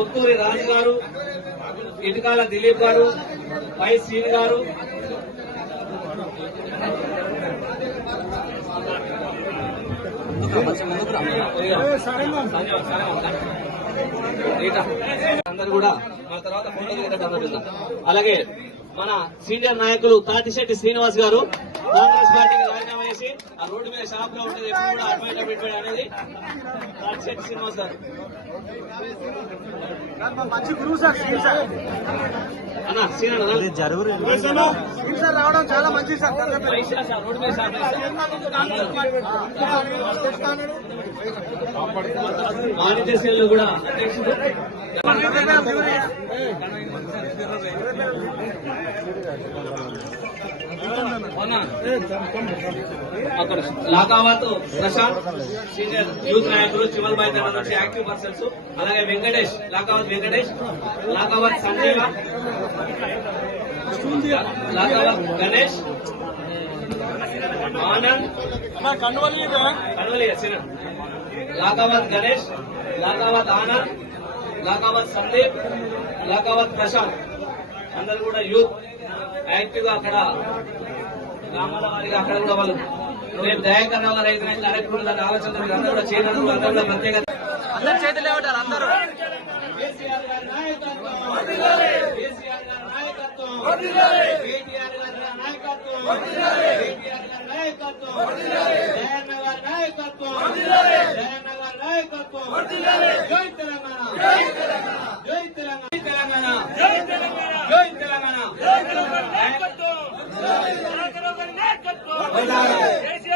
కొత్తూరి రాజు గారు ఇటుకాల దిలీప్ గారు వై శ్రీని గారు. అందరు కూడా మన తర్వాత ఫోటో అలాగే మన సీనియర్ నాయకులు తాటిశెట్టి శ్రీనివాస్ గారు కాంగ్రెస్ పార్టీకి ఆ రోడ్డు మీద షాప్లో ఉండేది ఎప్పుడు కూడా అడ్మైట్ పెట్టాడు అనేది మంచి గురువు సార్ శ్రీను సార్. అన్న సీనియర్ అన్న. శ్రీను సార్ రావడం చాలా మంచిది సార్ రోడ్డు మీద మానిటేషన్ కూడా అధ్యక్షుడు. అక్కడ లాకావత్ ప్రశాంత్ సీనియర్ యూత్ నాయకులు చివల్ బాయ్ తండ నుంచి యాక్టివ్ పర్సన్స్. అలాగే వెంకటేష్ లాకావత్ వెంకటేష్ లాకావత్ సంజీవ లాకావత్ గణేష్ ఆనంద్ కడవలి సీనియర్ లాకావత్ గణేష్ లాకావత్ ఆనంద్ లాకావత్ సందీప్ లాకావత్ ప్రశాంత్. అందరు కూడా యూత్ యాక్టివ్గా అక్కడ గ్రామాల వారికి అక్కడ కూడా వాళ్ళు రేపు దయాకరణ వల్ల రైతులు ఇట్లా అడగకూడదు ఆలోచన కూడా చేయడం అందరూ కూడా ప్రత్యేక అందరు చేతులు లేవటారు అందరూ. నాయకత్వం. నాయకత్వం. నాయకత్వం. జై